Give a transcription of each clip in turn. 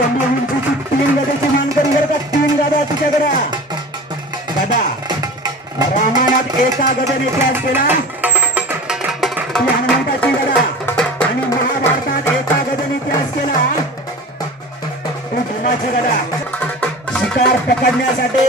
कमी उंचीची तीन गदाची मानकरी बरं का तीन गदा तिच्याकडे गदा रामायणात एका गदाने इतिहास केला ती हनुमंताची गदा आणि महाभारतात एका गदाने इतिहास केला तू भीमाची गदा शिकार पकडण्यासाठी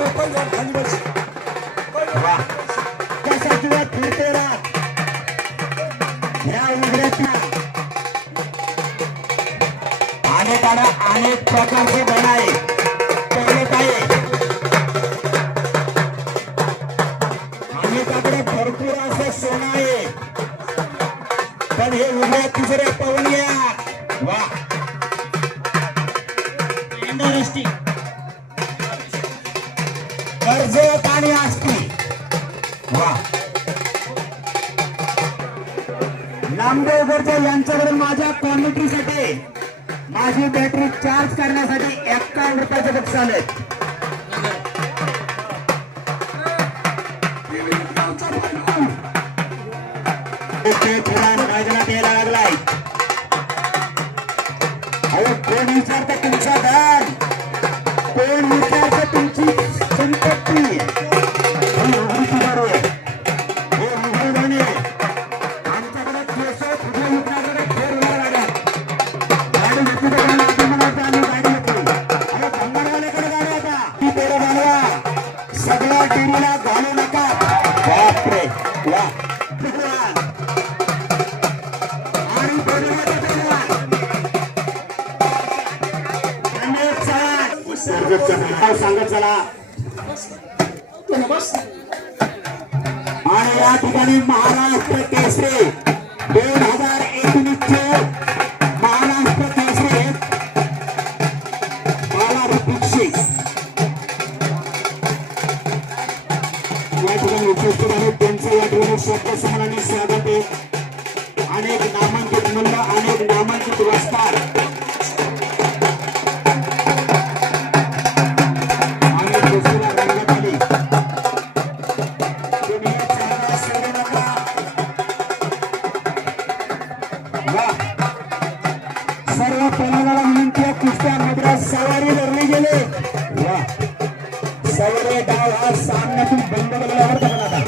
आहे. म्हणतो पहिलवान खाली बस पहिलवान खाली बस वा. कसा तुला फिरते ह्या उघड्यातल्या अनेकाला अनेक प्रकारचे धन आहे पहिले काय अनेकाकडे भरपूर असं सोनं आहे. पण हे उघड्या तिसऱ्या पवनिया वा. जोत आणि आस्ती. वा. नामदेवगडच्या यांच्याकडून माझ्या कॉमेंट्रीसाठी माझी बॅटरी चार्ज करण्यासाठी एकावन्न रुपयाचे बक्षीस आले यायला लागलाय अहो कोण विचारतं तुमचा दान कोण चला. सर्जनचं सांगत चला? आणि या ठिकाणी महाराष्ट्र केसरी दोन हजार एकोणीसचे महाराष्ट्र केसरी. बाला दीक्षित या ठिकाणी उपस्थित आहेत त्यांचं या ठिकाणी शब्द समानाने स्वागत आहे. अनेक नामांकित मल्ल अनेक नामांकित पुरस्कार सर्व पैलवानाला विनंती आहे कुस्त्या मुद्रा सवारी धरली गेले. वा. सवारी डाव हा सामन्यातून बंद केलेला पण आता.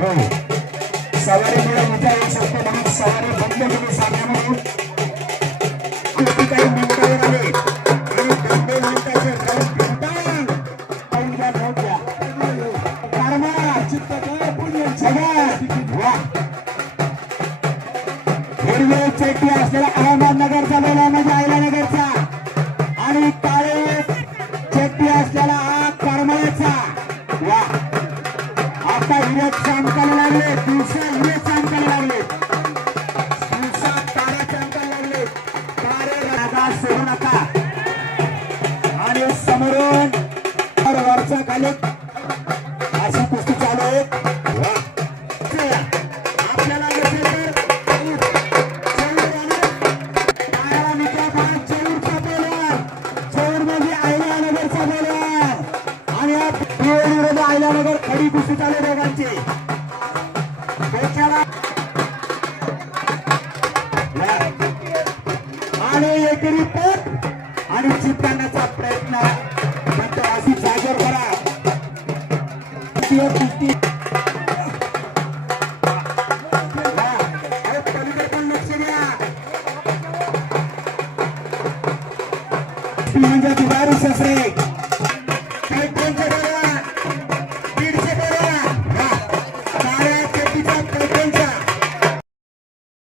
हो. सवारीमुळे मोठ्या येऊ शकतो म्हणून सवारी बंद केली सामन्यामधून हिरवे चेटी असलेला अहमदनगरचा बोला म्हणजे आयलानगरचा आणि काळे चेटी असलेला हा करमळ्याचा. वा. आता हिरे चमकायला लागले. दिवसा हिरे चमकायला लागले. दिवसा तारे चमकायला लागले. तारे राजा सोडू नका. आणि समोरून वरचा खाली अशी कुस्ती चालू आहे. आपल्याला पिवळी खडी कुस्ती चालू दोघांची. आणि एकेरी पट आणि चिपकांण्याचा प्रयत्न. अशी जागर करा. कुस्ती? पण लक्ष द्या. म्हणजे दुबारी ससरे